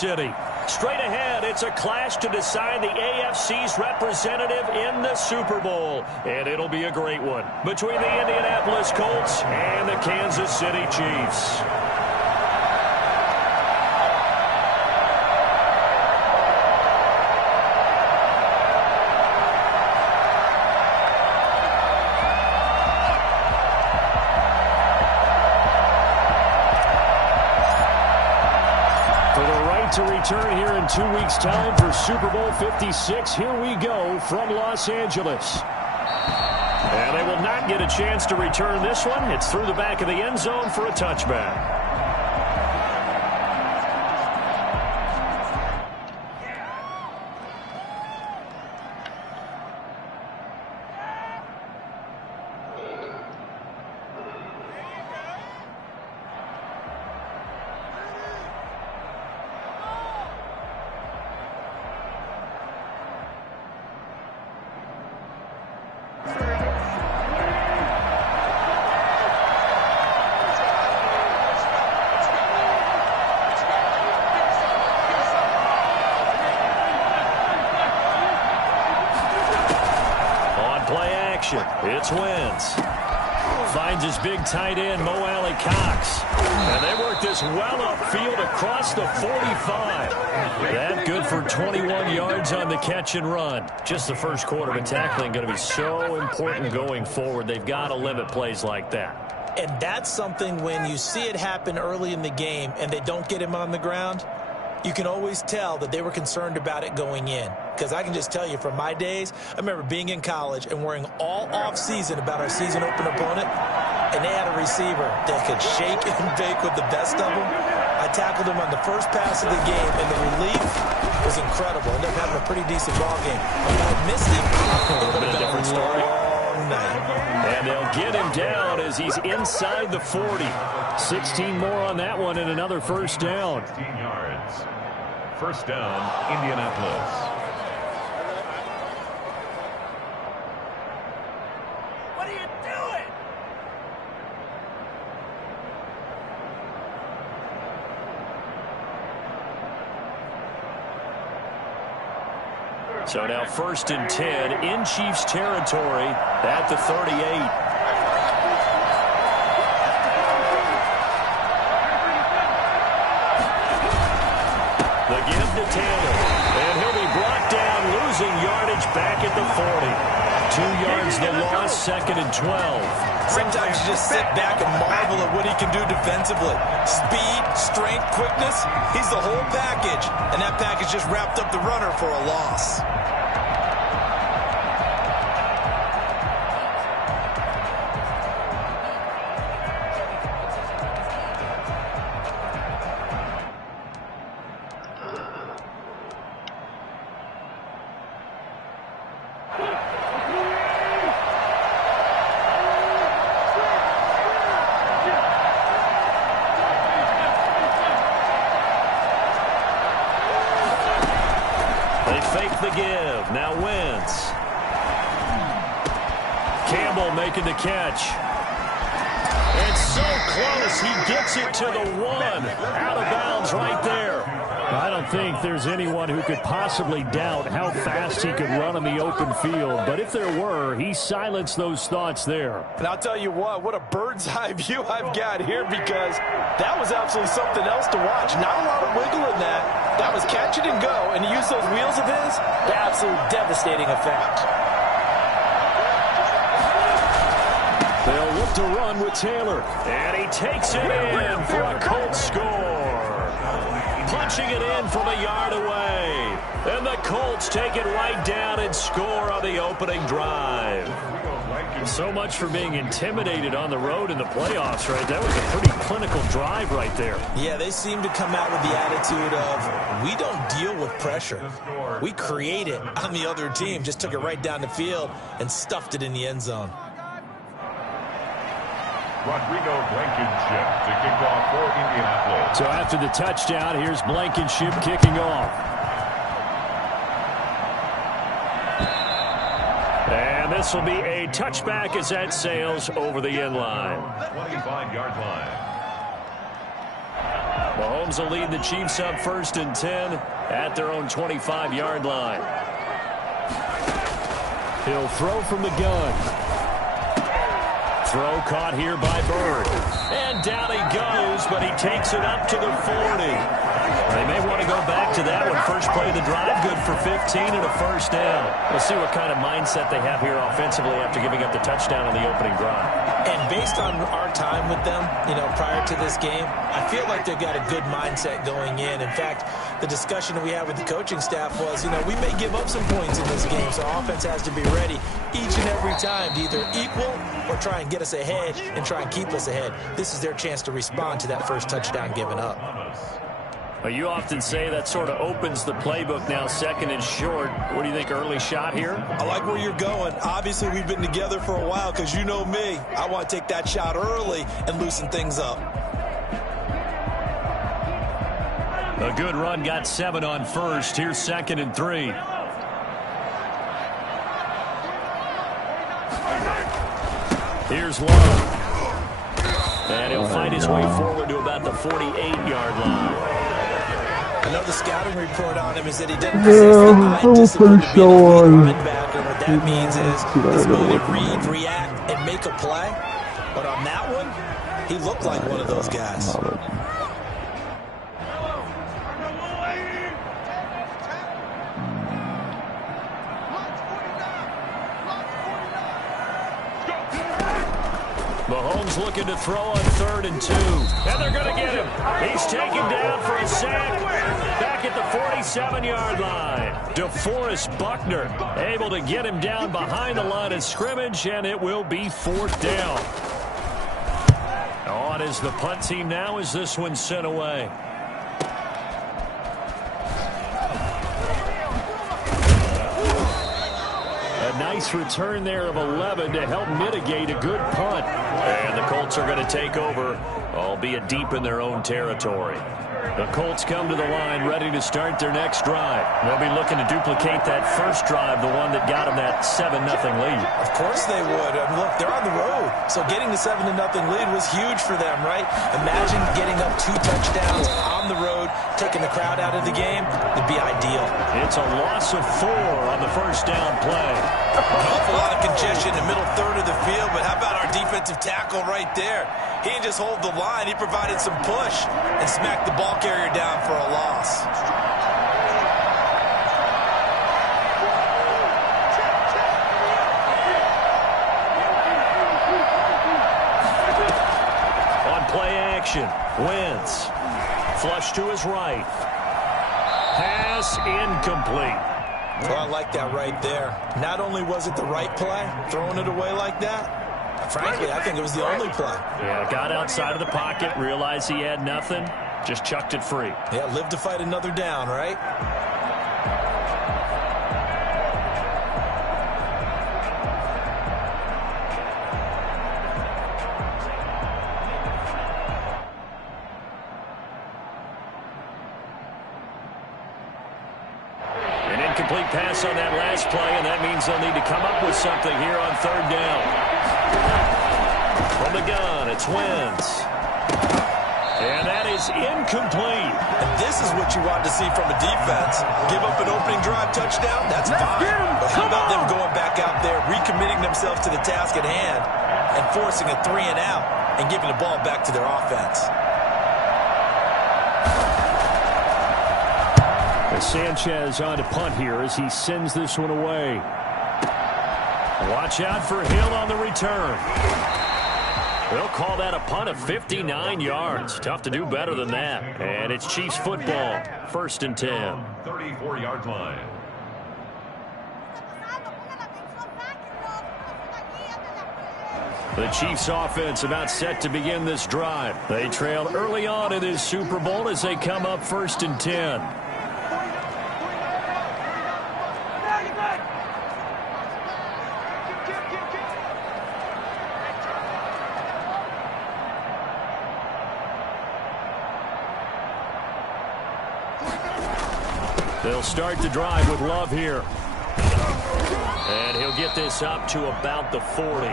City. Straight ahead, it's a clash to decide the AFC's representative in the Super Bowl. And it'll be a great one between the Indianapolis Colts and the Kansas City Chiefs. To return here in 2 weeks' time for Super Bowl 56. Here we go from Los Angeles. And they will not get a chance to return this one. It's through the back of the end zone for a touchback. It's Wentz. Finds his big tight end, Mo Alley Cox. And they work this well upfield across the 45. That good for 21 yards on the catch and run. Just the first quarter, but tackling going to be so important going forward. They've got to limit plays like that. And that's something when you see it happen early in the game and they don't get him on the ground, you can always tell that they were concerned about it going in. Because I can just tell you from my days, I remember being in college and worrying all off-season about our season open opponent, and they had a receiver that could shake and bake with the best of them. I tackled him on the first pass of the game, and the relief was incredible. Ended up having a pretty decent ball game. If I missed him, it would have been a different story. Long night. And they'll get him down as he's inside the 40. 16 more on that one and another first down. 16 yards. First down, Indianapolis. So now 1st and 10 in Chiefs territory at the 38. The give to Taylor. And he'll be brought down, losing yardage back at the 40. 2 yards the loss, 2nd and 12. Sometimes you just sit back and marvel at what he can do defensively. Speed, strength, quickness, he's the whole package. And that package just wrapped up the runner for a loss. The give. Now Wentz. Campbell making the catch. It's so close. He gets it to the 1. Out of bounds right there. I don't think there's anyone who could possibly doubt how fast he could run on the open field. But if there were, he silenced those thoughts there. And I'll tell you what a bird's eye view I've got here, because that was absolutely something else to watch. Not a lot of wiggle in that. That was catch it and go, and to use those wheels of his, the absolute devastating effect. They'll look to run with Taylor, and he takes it in for a Colts score. Punching it in from a yard away. And the Colts take it right down and score on the opening drive. So much for being intimidated on the road in the playoffs, right? That was a pretty clinical drive right there. Yeah, they seem to come out with the attitude of, we don't deal with pressure. We create it on the other team. Just took it right down the field and stuffed it in the end zone. Rodrigo Blankenship to kick off for Indianapolis. So after the touchdown, here's Blankenship kicking off. And this will be a touchback as that sails over the end line. 25-yard line. Mahomes will lead the Chiefs up 1st and 10 at their own 25-yard line. He'll throw from the gun. Throw caught here by Bird. And down he goes, but he takes it up to the 40. They may want to go back to that one. First play of the drive, good for 15 and a first down. We'll see what kind of mindset they have here offensively after giving up the touchdown on the opening drive. And based on our time with them, prior to this game, I feel like they've got a good mindset going in. In fact, the discussion that we had with the coaching staff was, we may give up some points in this game, so offense has to be ready each and every time to either equal or try and get us ahead and try and keep us ahead. This is their chance to respond to that first touchdown given up. Well, you often say that sort of opens the playbook now, 2nd and short. What do you think, early shot here? I like where you're going. Obviously, we've been together for a while because you know me. I want to take that shot early and loosen things up. A good run, got 7 on first. Here's 2nd and 3. Here's Love. And he'll find his way forward to about the 48-yard line. I know the scouting report on him is that he doesn't possess the eye discipline to be an elite linebacker. What that means is his ability to read, react, and make a play. But on that one, he looked like one of those guys. Mahomes looking to throw on 3rd and 2. And they're going to get him. He's taken down for a sack. Back at the 47-yard line. DeForest Buckner able to get him down behind the line of scrimmage, and it will be 4th down. On is the punt team now as this one's sent away. A nice return there of 11 to help mitigate a good punt. And the Colts are going to take over, albeit deep in their own territory. The Colts come to the line ready to start their next drive. They'll be looking to duplicate that first drive, the one that got them that 7-0 lead. Of course they would. I mean, look, they're on the road, so getting the 7-0 lead was huge for them, right? Imagine getting up 2 touchdowns on the road, taking the crowd out of the game. It'd be ideal. It's a loss of 4 on the first down play. An awful lot of congestion in the middle third of the field, but how about our defensive tackle right there? He didn't just hold the line, he provided some push and smacked the ball carrier down for a loss. On play action, Wentz. Flush to his right. Pass incomplete. Well, I like that right there. Not only was it the right play, throwing it away like that, frankly, I think it was the only play. Yeah, got outside of the pocket, realized he had nothing, just chucked it free. Yeah, live to fight another down, right? Incomplete pass on that last play, and that means they'll need to come up with something here on 3rd down. From the gun, it's Wentz. And that is incomplete. And this is what you want to see from a defense. Give up an opening drive touchdown, that's fine. But how about them going back out there, recommitting themselves to the task at hand, and forcing a 3 and out, and giving the ball back to their offense? Sanchez on to punt here as he sends this one away. Watch out for Hill on the return. They'll call that a punt of 59 yards. Tough to do better than that. And it's Chiefs football. 1st and 10. 34-yard line. The Chiefs offense about set to begin this drive. They trailed early on in this Super Bowl as they come up 1st and 10. They'll start the drive with Love here. And he'll get this up to about the 40.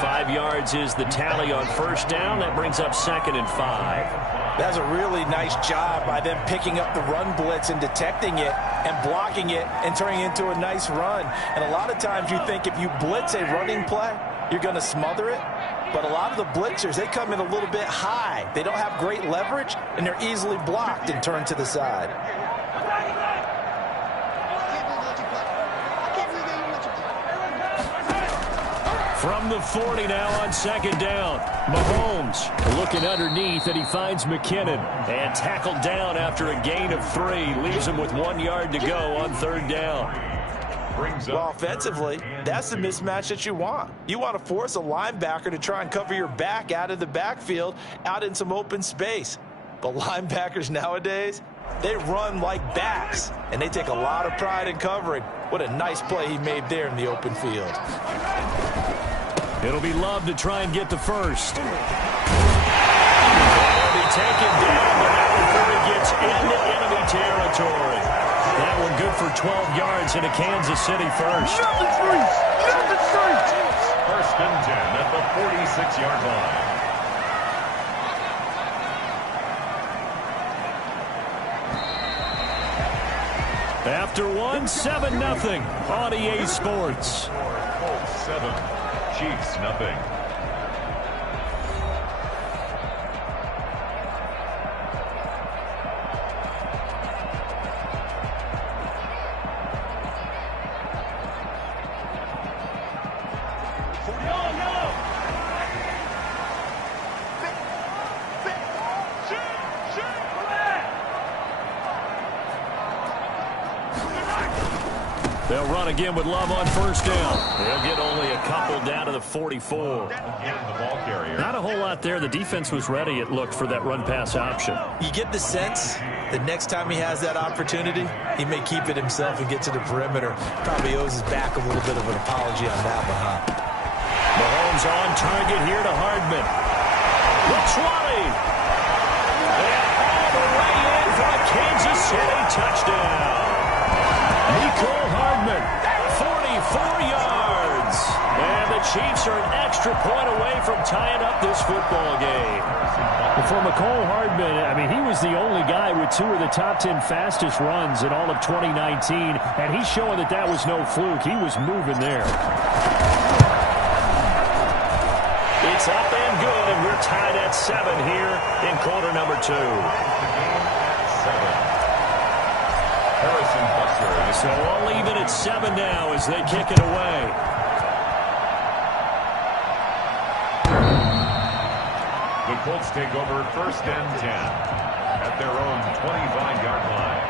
5 yards is the tally on first down. That brings up 2nd and 5. That's a really nice job by them picking up the run blitz and detecting it and blocking it and turning it into a nice run. And a lot of times you think if you blitz a running play, you're going to smother it. But a lot of the blitzers, they come in a little bit high. They don't have great leverage, and they're easily blocked and turned to the side. From the 40 now on second down. Mahomes looking underneath, and he finds McKinnon. And tackled down after a gain of 3. Leaves him with 1 yard to go on third down. Well, offensively, that's the mismatch that you want. You want to force a linebacker to try and cover your back out of the backfield, out in some open space. But linebackers nowadays, they run like backs, and they take a lot of pride in covering. What a nice play he made there in the open field. It'll be Love to try and get the first. He'll be taken down, but not before he gets into enemy territory. That one good for 12 yards into Kansas City first. First and 10 at the 46-yard line. After one, 7-0 on EA Sports. Colts 7, Chiefs nothing. They'll run again with Love on first down. They'll get only a couple down to the 44. Not a whole lot there. The defense was ready, it looked, for that run-pass option. You get the sense that next time he has that opportunity, he may keep it himself and get to the perimeter. Probably owes his back a little bit of an apology on that one, huh? Mahomes on target here to Hardman. Looks running. And all the way in for a Kansas City touchdown. Nico Hardman, 44 yards. And the Chiefs are an extra point away from tying up this football game. For McCole Hardman, I mean, he was the only guy with 2 of the top 10 fastest runs in all of 2019, and he's showing that that was no fluke. He was moving there. It's up and good, and we're tied at 7 here in quarter number 2. So all even at 7 now as they kick it away. The Colts take over first and 10 at their own 25-yard line.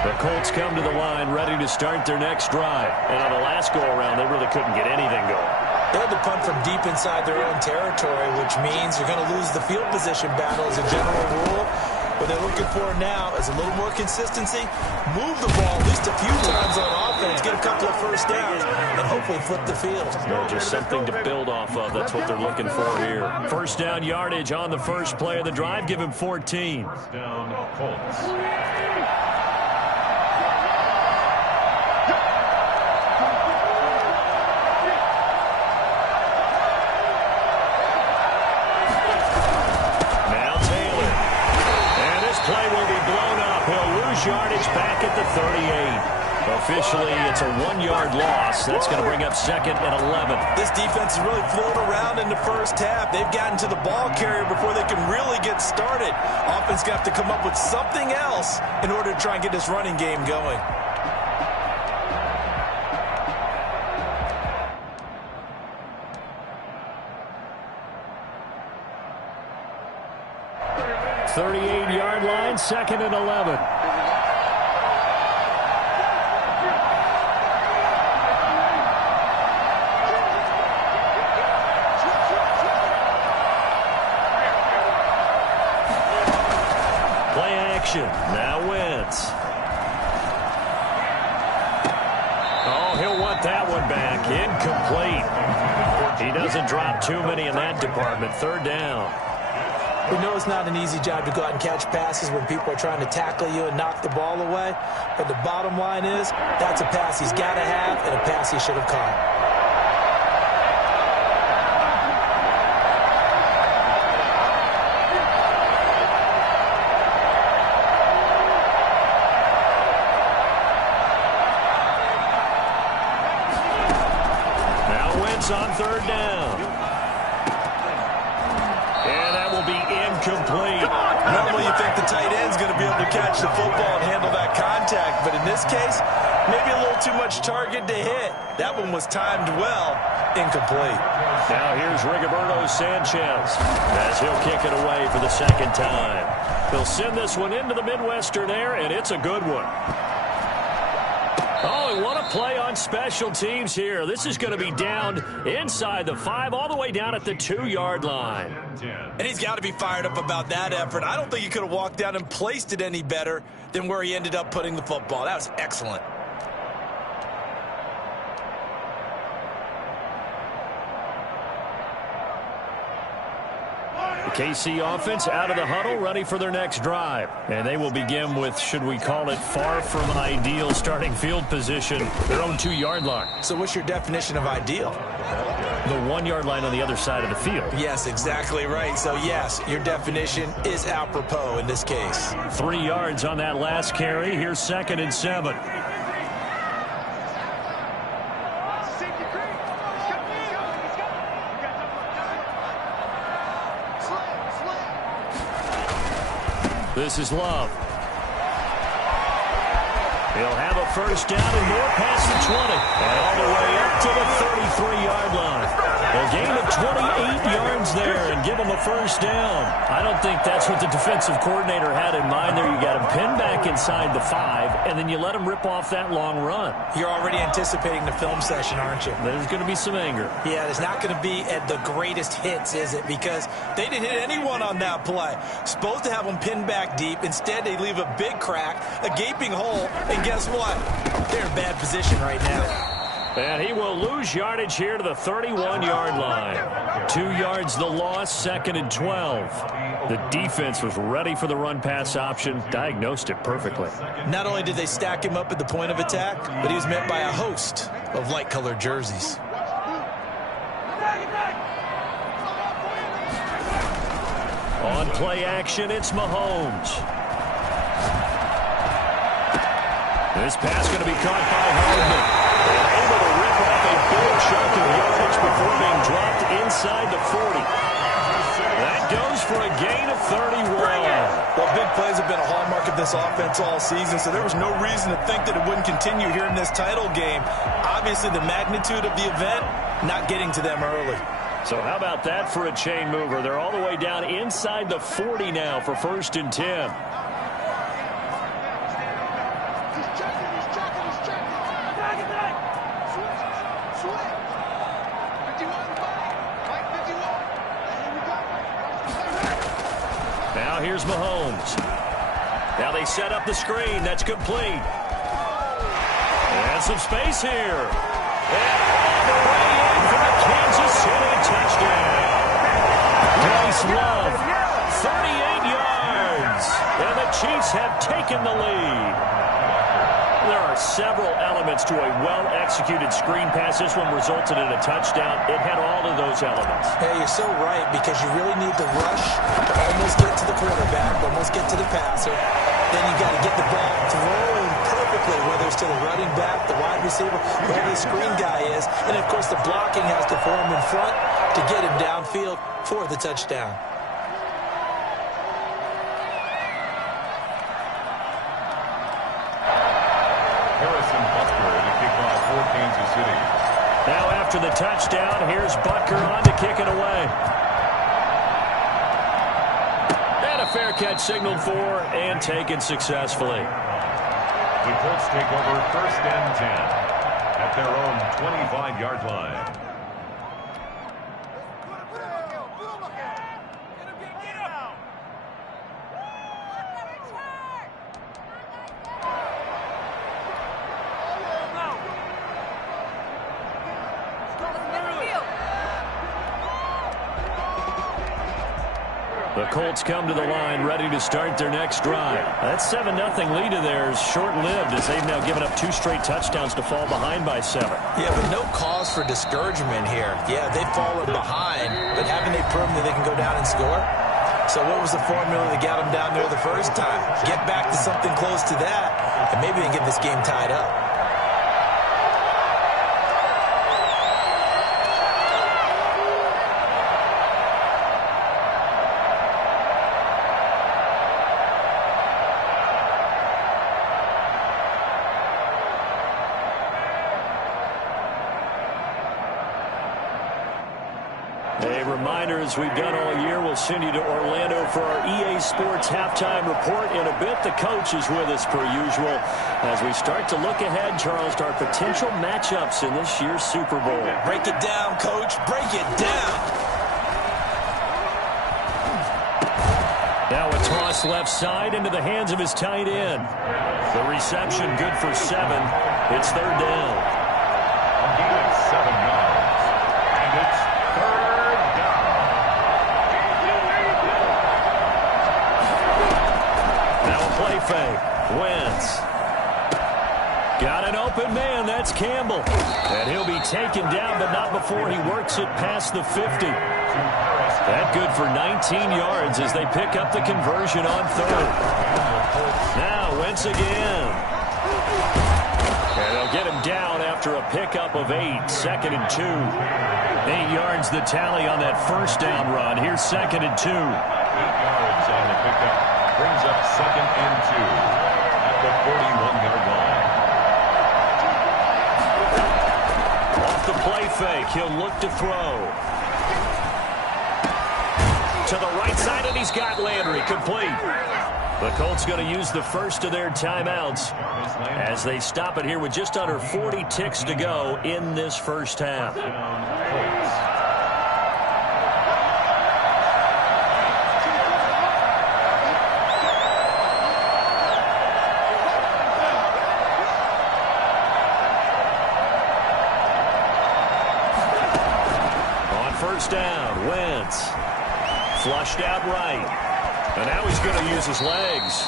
The Colts come to the line ready to start their next drive. And on the last go-around, they really couldn't get anything going. They had to punt from deep inside their own territory, which means you're going to lose the field position battle as a general rule. What they're looking for now is a little more consistency, move the ball at least a few times on offense, get a couple of first downs, and hopefully flip the field. Just something to build off of. That's what they're looking for here. First down yardage on the first play of the drive. Give him 14. First down, Colts. Play will be blown up. He'll lose yardage back at the 38. Officially, it's a 1-yard loss. That's going to bring up second and 11. This defense has really flown around in the first half. They've gotten to the ball carrier before they can really get started. Offense going to have to come up with something else in order to try and get this running game going. .38-yard line, second and 11. Play action. Now Wentz. Oh, he'll want that one back. Incomplete. He doesn't drop too many in that department. Third down. We know it's not an easy job to go out and catch passes when people are trying to tackle you and knock the ball away. But the bottom line is, that's a pass he's got to have and a pass he should have caught. On third down. And that will be incomplete. Normally you think the tight end's going to be able to catch the football and handle that contact, but in this case, maybe a little too much target to hit. That one was timed well. Incomplete. Now here's Rigoberto Sanchez as he'll kick it away for the second time. He'll send this one into the Midwestern air, and it's a good one. Oh, and what a play on special teams here. This is going to be down inside the 5, all the way down at the 2-yard line. And he's got to be fired up about that effort. I don't think he could have walked down and placed it any better than where he ended up putting the football. That was excellent. The KC offense out of the huddle, ready for their next drive. And they will begin with, should we call it, far from ideal starting field position, their own 2-yard line. So what's your definition of ideal? The 1-yard line on the other side of the field. Yes, exactly right. So, yes, your definition is apropos in this case. 3 yards on that last carry. Here's 2nd and 7. This is Love. He'll have a first down and more past the 20. And all the way up to the 33-yard line. A gain of 28 yards there and give him a first down. I don't think that's what the defensive coordinator had in mind there. You got him pinned back inside the 5, and then you let him rip off that long run. You're already anticipating the film session, aren't you? There's going to be some anger. Yeah, there's not going to be at the greatest hits, is it? Because they didn't hit anyone on that play. Supposed to have them pinned back deep. Instead, they leave a big crack, a gaping hole, and guess what? They're in bad position right now. And he will lose yardage here to the 31-yard line. 2 yards the loss, 2nd and 12. The defense was ready for the run-pass option, diagnosed it perfectly. Not only did they stack him up at the point of attack, but he was met by a host of light-colored jerseys. On play action, it's Mahomes. This pass going to be caught by Hardman. Able to rip off a big chunk of yardage before being dropped inside the 40. That goes for a gain of 31. Well, big plays have been a hallmark of this offense all season, so there was no reason to think that it wouldn't continue here in this title game. Obviously, the magnitude of the event not getting to them early. So how about that for a chain mover? They're all the way down inside the 40 now for 1st and 10. Now here's Mahomes. Now they set up the screen. That's complete. And some space here. And all the way in for a Kansas City touchdown. Nice Love. 38 yards. And the Chiefs have taken the lead. There are several elements to a well-executed screen pass. This one resulted in a touchdown. It had all of those elements. Hey, you're so right, because you really need to rush to almost get to the quarterback, almost get to the passer. Then you got to get the ball thrown perfectly, whether it's to the running back, the wide receiver, whoever the screen guy is. And, of course, the blocking has to form in front to get him downfield for the touchdown. Now after the touchdown, here's Butker on to kick it away. And a fair catch signaled for and taken successfully. The Colts take over 1st and 10 at their own 25-yard line. The Colts come to the line ready to start their next drive. That 7-0 lead of theirs short-lived as they've now given up 2 straight touchdowns to fall behind by 7. Yeah, but no cause for discouragement here. Yeah, they've fallen behind, but haven't they proven that they can go down and score? So what was the formula that got them down there the first time? Get back to something close to that, and maybe they can get this game tied up. A reminder, as we've done all year, we'll send you to Orlando for our EA Sports halftime report in a bit. The coach is with us per usual as we start to look ahead, Charles, to our potential matchups in this year's Super Bowl. Break it down, Coach. Break it down. Now a toss left side into the hands of his tight end. The reception good for 7. It's 3rd down. A gain of 7 yards. And it's 3rd down. Now a play fake. Wentz. Got an open man. That's Campbell. And he'll be taken down, but not before he works it past the 50. That good for 19 yards as they pick up the conversion on 3rd. Now Wentz again. And they'll get him down after a pickup of 8. 2nd and 2. 8 yards the tally on that first down run. Here's 2nd and 2. 8 yards on the pickup. Brings up 2nd and 2 at the 41-yard line. Off the play fake, he'll look to throw. To the right side, and he's got Landry complete. The Colts going to use the first of their timeouts as they stop it here with just under 40 ticks to go in this first half. On first down, Wentz. Flushed out right. And now he's going to use his legs.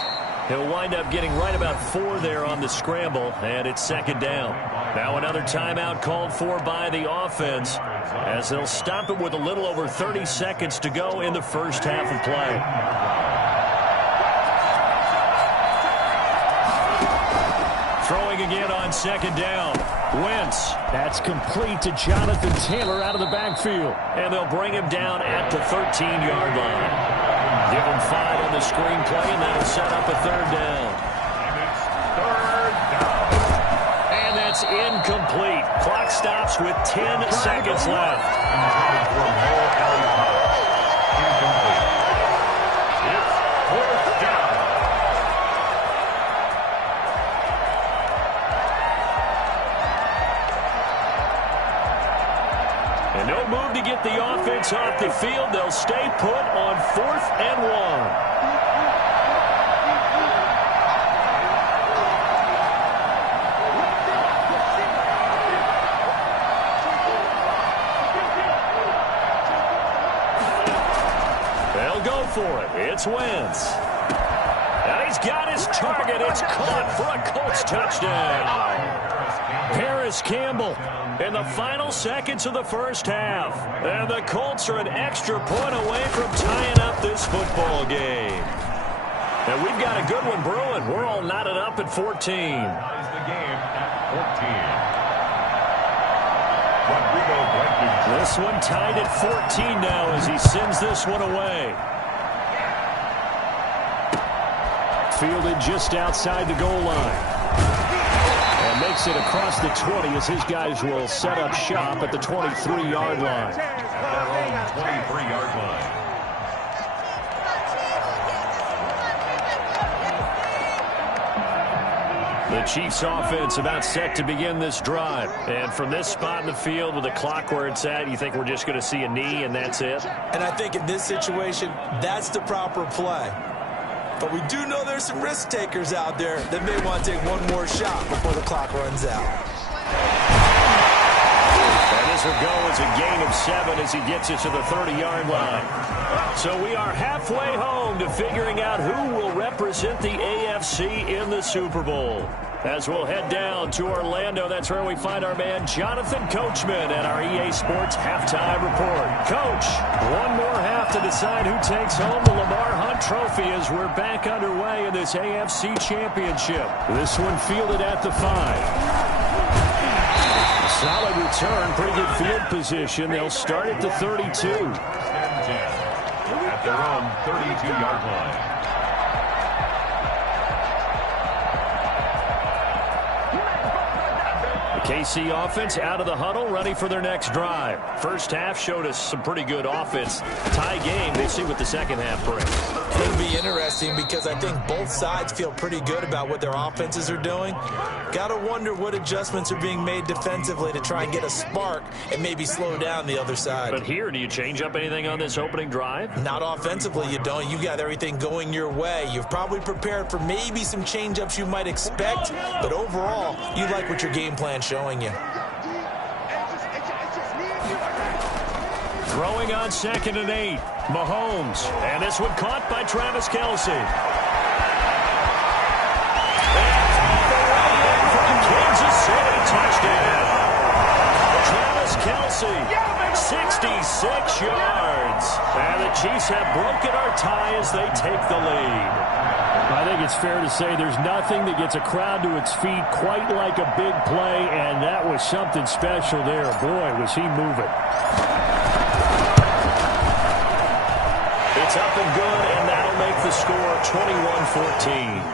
He'll wind up getting right about 4 there on the scramble, and it's 2nd down. Now another timeout called for by the offense as they'll stop it with a little over 30 seconds to go in the first half of play. Throwing again on 2nd down. Wentz. That's complete to Jonathan Taylor out of the backfield. And they'll bring him down at the 13-yard line. Give him 5 on the screenplay, and that'll set up a 3rd down. And it's 3rd down. And that's incomplete. Clock stops with 10 seconds left. Intended for Mo Alley-Pop. Incomplete. It's 4th down. And no move to get the offense off the field. They'll stay put on 4th and 1. They'll go for it. It's Wentz. And he's got his target. It's caught for a Colts touchdown. Paris Campbell in the final seconds of the first half. And the Colts are an extra point away from tying up this football game. And we've got a good one brewing. We're all knotted up at 14. Ties the game at 14. This one tied at 14 now as he sends this one away. Fielded just outside the goal line. And makes it across the 20 as his guys will set up shop at the 23-yard line. At their own 23-yard line. The Chiefs offense about set to begin this drive. And from this spot in the field with the clock where it's at, you think we're just going to see a knee and that's it? And I think in this situation, that's the proper play. But we do know there's some risk takers out there that may want to take one more shot before the clock runs out. And this This will go as a gain of 7 as he gets it to the 30-yard line. So we are halfway home to figuring out who will represent the AFC in the Super Bowl. As we'll head down to Orlando, that's where we find our man Jonathan Coachman at our EA Sports Halftime Report. Coach, one more half to decide who takes home the Lamar Hunt Trophy as we're back underway in this AFC Championship. This one fielded at the 5. Solid return, pretty good field position. They'll start at the 32. At their own 32-yard line. KC offense out of the huddle, ready for their next drive. First half showed us some pretty good offense. Tie game, we'll see what the second half brings. It'll be interesting because I think both sides feel pretty good about what their offenses are doing. Got to wonder what adjustments are being made defensively to try and get a spark and maybe slow down the other side. But here, do you change up anything on this opening drive? Not offensively, you don't. You got everything going your way. You've probably prepared for maybe some change-ups you might expect, but overall, you like what your game plan showing you. Throwing on 2nd and 8. Mahomes. And this one caught by Travis Kelce. And from Kansas City, touchdown. Travis Kelce, 66 yards. And the Chiefs have broken our tie as they take the lead. I think it's fair to say there's nothing that gets a crowd to its feet quite like a big play, and that was something special there. Boy, was he moving. It's up and good, and that'll make the score 21-14.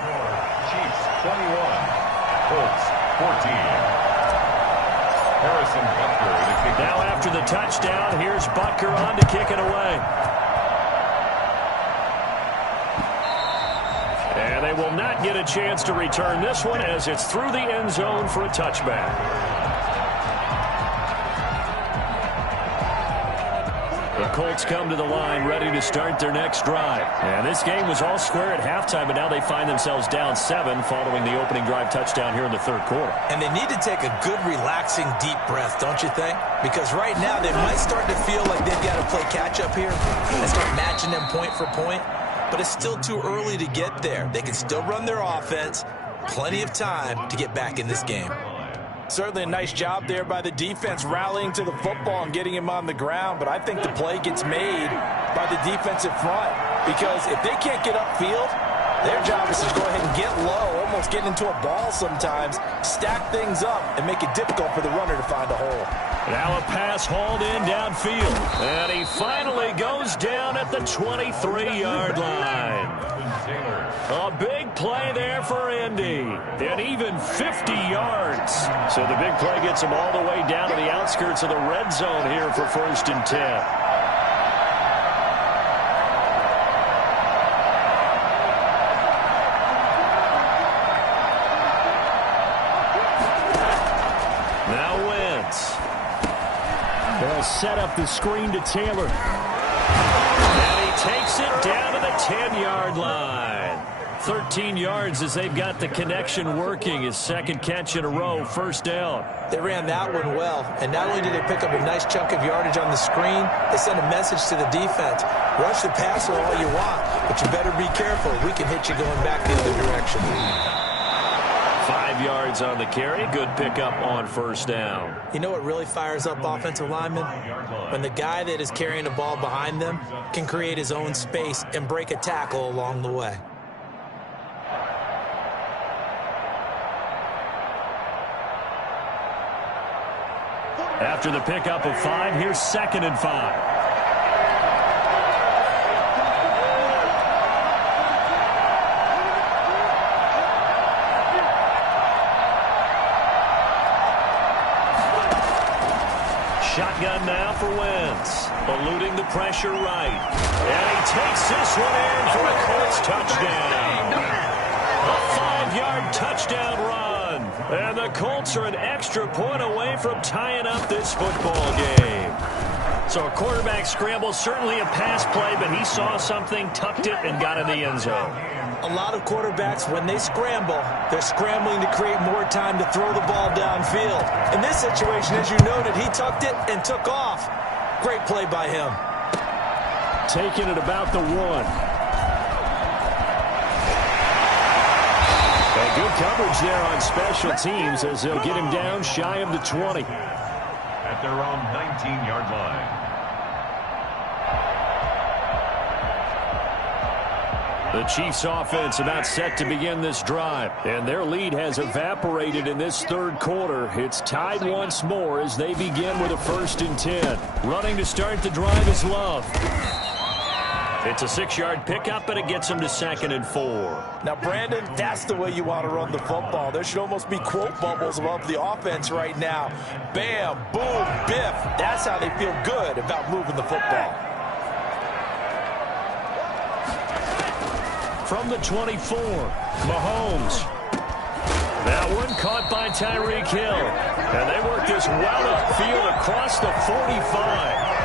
Chiefs 21, Colts 14. Harrison Butker to kick it. Now after the touchdown, here's Butker on to kick it away. And they will not get a chance to return this one as it's through the end zone for a touchback. The Colts come to the line ready to start their next drive. And this game was all square at halftime, but now they find themselves down 7 following the opening drive touchdown here in the third quarter. And they need to take a good, relaxing, deep breath, don't you think? Because right now they might start to feel like they've got to play catch-up here and start matching them point for point. But it's still too early to get there. They can still run their offense. Plenty of time to get back in this game. Certainly a nice job there by the defense rallying to the football and getting him on the ground. But I think the play gets made by the defensive front. Because if they can't get upfield, their job is to go ahead and get low, almost get into a ball sometimes, stack things up, and make it difficult for the runner to find a hole. Now a pass hauled in downfield. And he finally goes down at the 23-yard line. A big play there for Indy. And even 50 yards. So the big play gets him all the way down to the outskirts of the red zone here for 1st and 10. Now Wentz. They'll set up the screen to Taylor. And he takes it down to the 10-yard line. 13 yards as they've got the connection working. His second catch in a row, 1st down. They ran that one well, and not only did they pick up a nice chunk of yardage on the screen, they sent a message to the defense. Rush the passer all you want, but you better be careful. We can hit you going back the other direction. 5 yards on the carry. Good pickup on 1st down. You know what really fires up offensive linemen? When the guy that is carrying the ball behind them can create his own space and break a tackle along the way. After the pickup of 5, here's 2nd and 5. Shotgun now for Wentz. Eluding the pressure right. And he takes this one in for a Colts touchdown. A 5-yard touchdown run. And the Colts are an extra point away from tying up this football game. So a quarterback scramble, certainly a pass play, but he saw something, tucked it, and got in the end zone. A lot of quarterbacks, when they scramble, they're scrambling to create more time to throw the ball downfield. In this situation, as you noted, he tucked it and took off. Great play by him. Taking it about the 1. And good coverage there on special teams as they'll get him down shy of the 20. At their own 19-yard line. The Chiefs offense about set to begin this drive, and their lead has evaporated in this third quarter. It's tied once more as they begin with a 1st and 10. Running to start the drive is Love. It's a 6-yard pickup, and it gets him to 2nd and 4. Now, Brandon, that's the way you want to run the football. There should almost be quote bubbles above the offense right now. Bam, boom, biff. That's how they feel good about moving the football. From the 24, Mahomes. That one caught by Tyreek Hill. And they work this well upfield across the 45.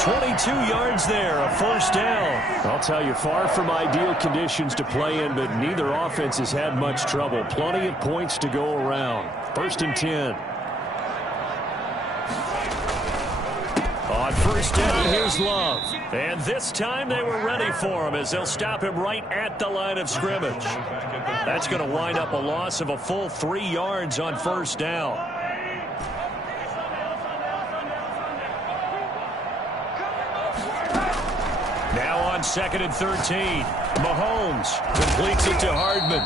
22 yards there, a 1st down. I'll tell you, far from ideal conditions to play in, but neither offense has had much trouble. Plenty of points to go around. 1st and 10. On 1st down, here's Love. And this time they were ready for him as they'll stop him right at the line of scrimmage. That's going to wind up a loss of a full 3 yards on 1st down. Now on 2nd and 13. Mahomes completes it to Hardman.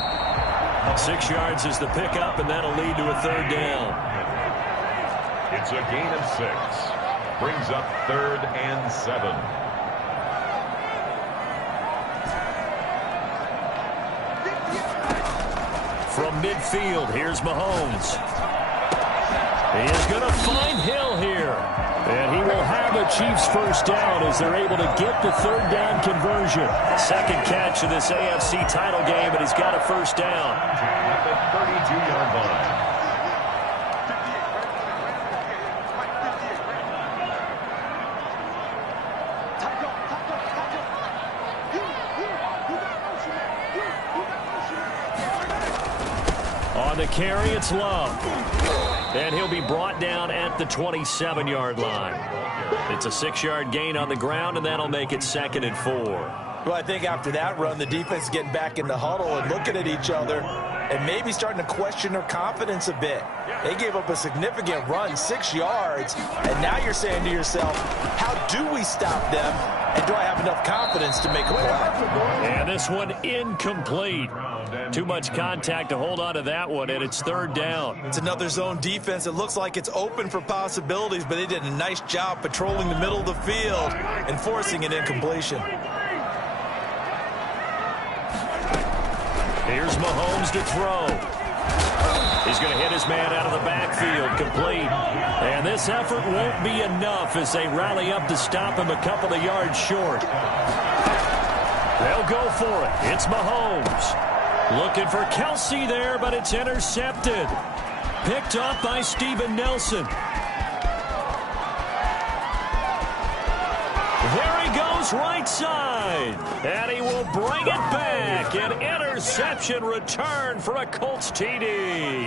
6 yards is the pickup, and that'll lead to a 3rd down. It's a gain of 6. Brings up 3rd and 7. From midfield, here's Mahomes. He is going to find Hill here. And he will have a Chiefs 1st down as they're able to get the 3rd down conversion. 2nd catch of this AFC title game, and he's got a 1st down. At the 32-yard line. On the carry, it's Love. And he'll be brought down at the 27-yard line. It's a 6-yard gain on the ground, and that'll make it 2nd and 4. Well, I think after that run, the defense is getting back in the huddle and looking at each other and maybe starting to question their confidence a bit. They gave up a significant run, 6 yards, and now you're saying to yourself, how do we stop them, and do I have enough confidence to make a play? And this one incomplete. Too much contact to hold on to that one, and it's 3rd down. It's another zone defense. It looks like it's open for possibilities, but they did a nice job patrolling the middle of the field and forcing an incompletion. Here's Mahomes to throw. He's going to hit his man out of the backfield, complete. And this effort won't be enough as they rally up to stop him a couple of yards short. They'll go for it. It's Mahomes. Looking for Kelsey there, but it's intercepted. Picked up by Steven Nelson. There he goes, right side. And he will bring it back. An interception return for a Colts TD.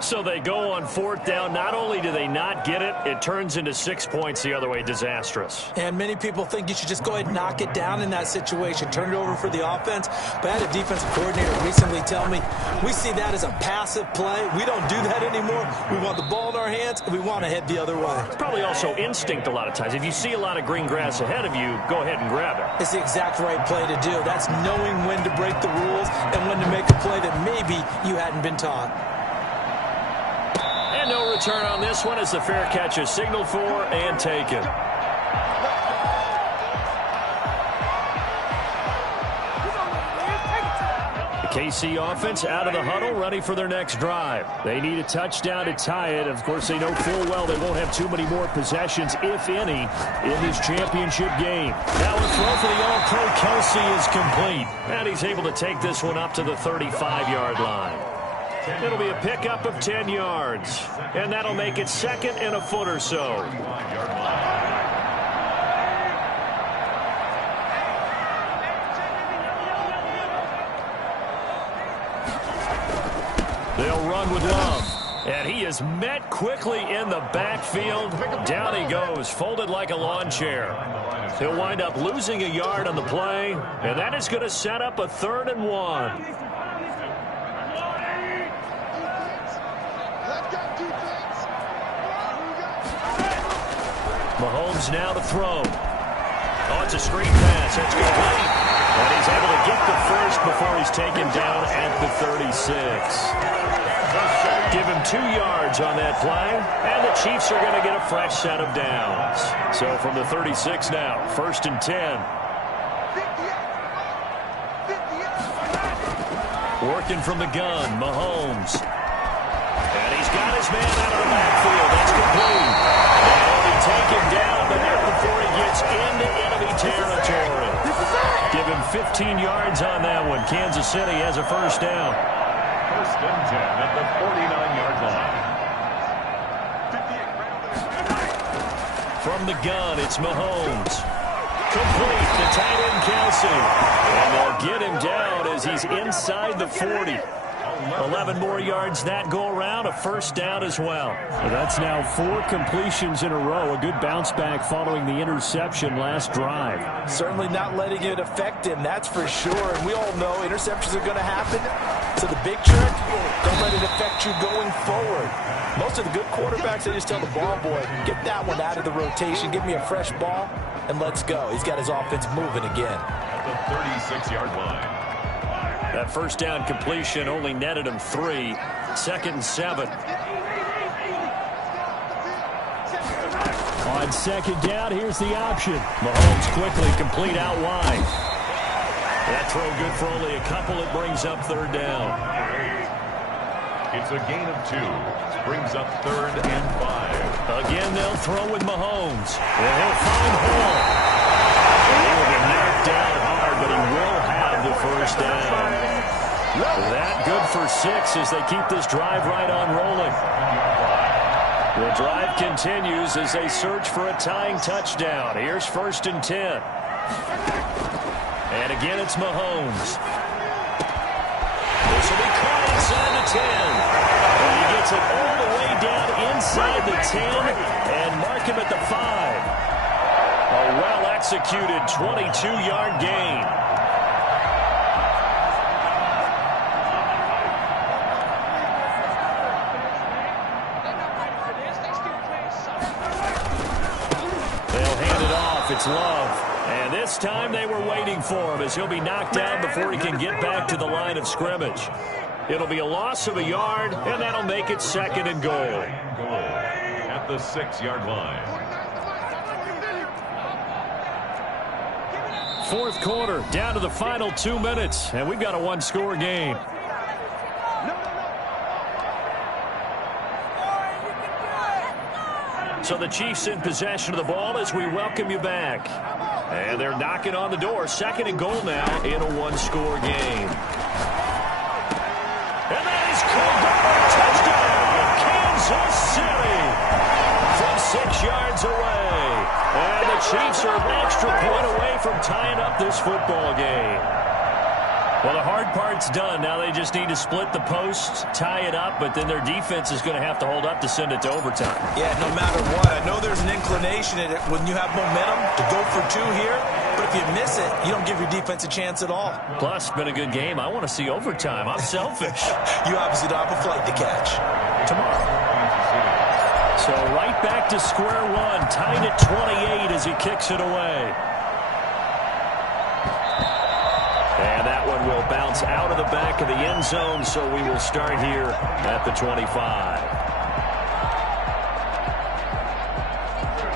So they go on 4th down. Not only do they not get it, it turns into 6 points the other way. Disastrous. And many people think you should just go ahead and knock it down in that situation. Turn it over for the offense. But I had a defensive coordinator recently tell me, we see that as a passive play. We don't do that anymore. We want the ball in our hands, and we want to head the other way. It's probably also instinct a lot of times. If you see a lot of green grass ahead of you, go ahead and grab it. It's the exact right play to do. That's knowing when to break the rules and when to make a play that maybe you hadn't been taught. And no return on this one as the fair catch is signaled for and taken. The KC offense out of the huddle, ready for their next drive. They need a touchdown to tie it. Of course, they know full well they won't have too many more possessions, if any, in this championship game. Now a throw for the All-Pro Kelsey is complete. And he's able to take this one up to the 35-yard line. It'll be a pickup of 10 yards, and that'll make it 2nd and a foot or so. They'll run with Love. And he is met quickly in the backfield. Down he goes, folded like a lawn chair. He'll wind up losing a yard on the play, and that is going to set up a 3rd and 1. Mahomes now to throw. Oh, it's a screen pass. That's complete. And he's able to get the first before he's taken down at the 36. Give him 2 yards on that play, and the Chiefs are going to get a fresh set of downs. So from the 36 now, 1st and 10. Working from the gun, Mahomes. And he's got his man out of the backfield. That's complete. And he'll be taken down, but not before he gets into enemy territory. Give him 15 yards on that one. Kansas City has a first down. 1st and 10 at the 49-yard line. From the gun, it's Mahomes. Complete to tight end Kelsey. And they'll get him down as he's inside the 40. 11 more yards that go around, a first down as well. That's now 4 completions in a row. A good bounce back following the interception last drive. Certainly not letting it affect him, that's for sure. And we all know interceptions are going to happen. So the big trick, don't let it affect you going forward. Most of the good quarterbacks, they just tell the ball boy, get that one out of the rotation, give me a fresh ball, and let's go. He's got his offense moving again. At the 36-yard line. That first down completion only netted him 3. 2nd and 7. On 2nd down, here's the option. Mahomes quickly complete out wide. That throw good for only a couple. It brings up 3rd down. It's a gain of 2. Brings up 3rd and 5. Again, they'll throw with Mahomes. And he'll find Hall. He will get knocked down hard, but he will have the first down. That good for 6 as they keep this drive right on rolling. The drive continues as they search for a tying touchdown. Here's 1st and 10. And again, it's Mahomes. This will be caught inside the 10. And he gets it all the way down inside the 10 and mark him at the 5. A well-executed 22-yard gain. It's Love. And this time they were waiting for him as he'll be knocked down before he can get back to the line of scrimmage. It'll be a loss of a yard, and that'll make it 2nd and goal. At the 6-yard line. 4th quarter, down to the final 2 minutes, and we've got a 1-score game. So the Chiefs in possession of the ball as we welcome you back. And they're knocking on the door. 2nd and goal now in a 1-score game. And that is called a touchdown, Kansas City, from 6 yards away. And the Chiefs are an extra point away from tying up this football game. Well, the hard part's done. Now they just need to split the posts, tie it up, but then their defense is going to have to hold up to send it to overtime. Yeah, no matter what. I know there's an inclination in it when you have momentum to go for 2 here, but if you miss it, you don't give your defense a chance at all. Plus, it's been a good game. I want to see overtime. I'm selfish. You obviously don't have a flight to catch. Tomorrow. So right back to square one, tied at 28 as he kicks it away. And that one will bounce out of the back of the end zone, so we will start here at the 25.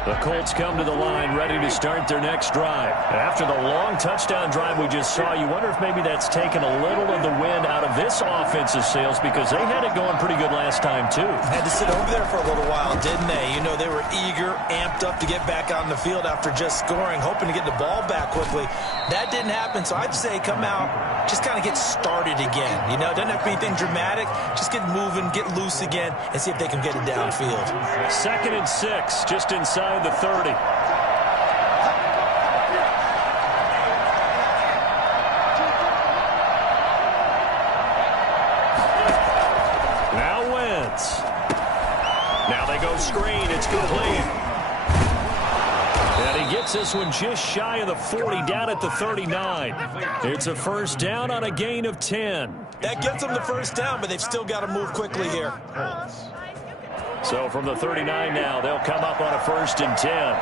The Colts come to the line ready to start their next drive. After the long touchdown drive we just saw, you wonder if maybe that's taken a little of the wind out of this offensive sails because they had it going pretty good last time too. Had to sit over there for a little while, didn't they? You know, they were eager, amped up to get back on the field after just scoring, hoping to get the ball back quickly. That didn't happen, so I'd say come out, just kind of get started again. You know, it doesn't have to be anything dramatic. Just get moving, get loose again, and see if they can get it downfield. 2nd and 6, just inside the 30. Now Wentz. Now they go screen. It's complete. And he gets this one just shy of the 40, down at the 39. It's a first down on a gain of 10. That gets them the first down, but they've still got to move quickly here. So from the 39 now, they'll come up on a 1st and 10.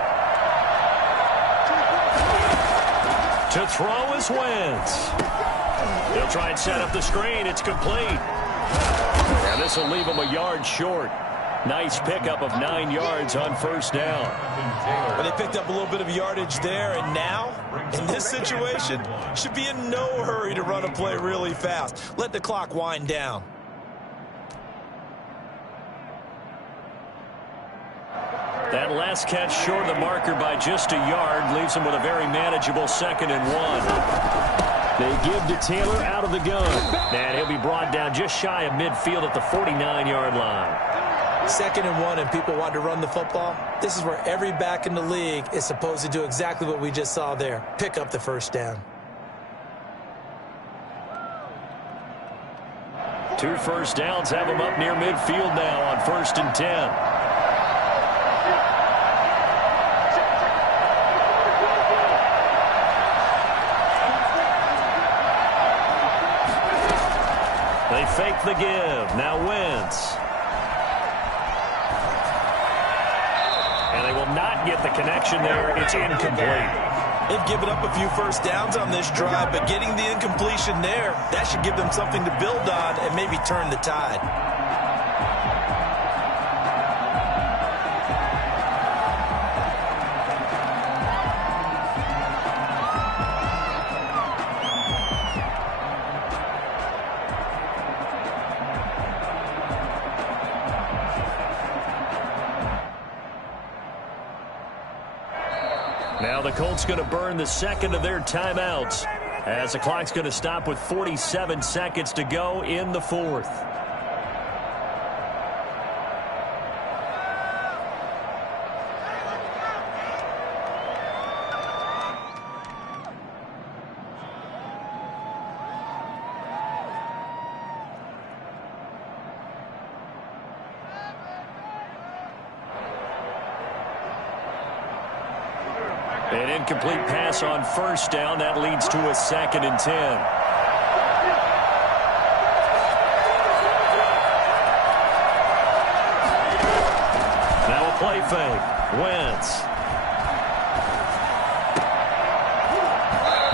To throw is Wentz. They'll try and set up the screen. It's complete. And this will leave them a yard short. Nice pickup of 9 yards on first down. But they picked up a little bit of yardage there, and now, in this situation, should be in no hurry to run a play really fast. Let the clock wind down. That last catch short of the marker by just a yard leaves them with a very manageable 2nd and 1. They give to Taylor out of the gun. And he'll be brought down just shy of midfield at the 49-yard line. 2nd and 1, and people want to run the football. This is where every back in the league is supposed to do exactly what we just saw there. Pick up the first down. 2 first downs have them up near midfield now on 1st and 10. They fake the give. Now Wentz. And they will not get the connection there. It's incomplete. They've given up a few first downs on this drive, but getting the incompletion there, that should give them something to build on and maybe turn the tide. Now the Colts going to burn the 2nd of their timeouts as the clock's going to stop with 47 seconds to go in the 4th. An incomplete pass on first down. That leads to a 2nd and 10. Now a play fake. Wentz.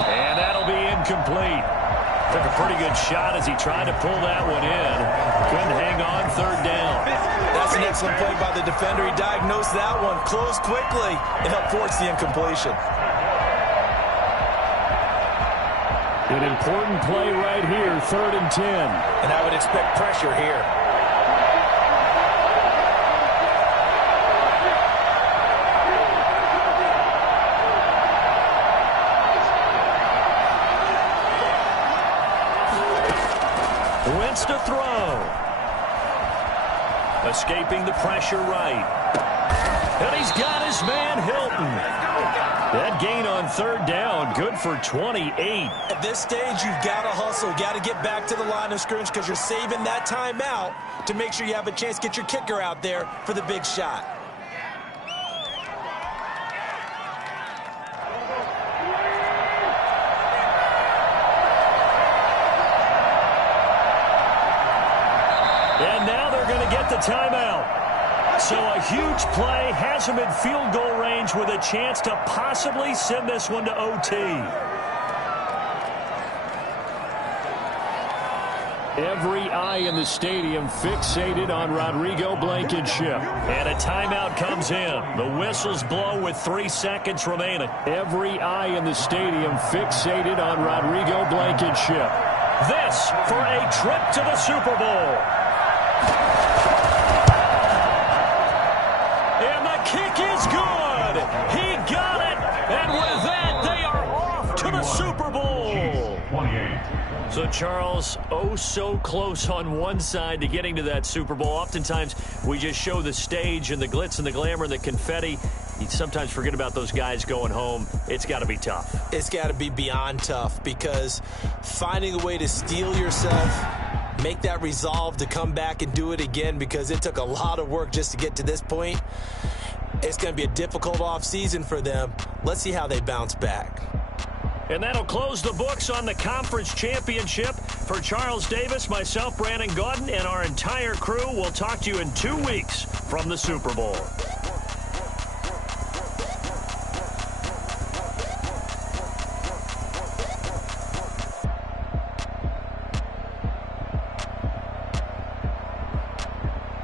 And that'll be incomplete. Took a pretty good shot as he tried to pull that one in. Couldn't hang on 3rd down. That's an excellent play by the defender. He diagnosed that one, closed quickly, and helped force the incompletion. An important play right here, 3rd and 10. And I would expect pressure here. Wentz to throw. Escaping the pressure right. And he's got his man Hilton. That gain on 3rd down, good for 28. At this stage, you've got to hustle. Got to get back to the line of scrimmage because you're saving that timeout to make sure you have a chance to get your kicker out there for the big shot. And now they're going to get the timeout. So a huge play has him in field goal range with a chance to possibly send this one to OT. Every eye in the stadium fixated on Rodrigo Blankenship. And a timeout comes in. The whistles blow with 3 seconds remaining. Every eye in the stadium fixated on Rodrigo Blankenship. This for a trip to the Super Bowl. And the kick is good. He got it. And with that, they are off to the Super Bowl. 28. So, Charles, oh so close on one side to getting to that Super Bowl. Oftentimes, we just show the stage and the glitz and the glamour and the confetti. You sometimes forget about those guys going home. It's got to be tough. It's got to be beyond tough because finding a way to steel yourself make that resolve to come back and do it again, because it took a lot of work just to get to this point. It's going to be a difficult offseason for them. Let's see how they bounce back. And that'll close the books on the conference championship. For Charles Davis, myself, Brandon Gaudin, and our entire crew, we'll talk to you in 2 weeks from the Super Bowl.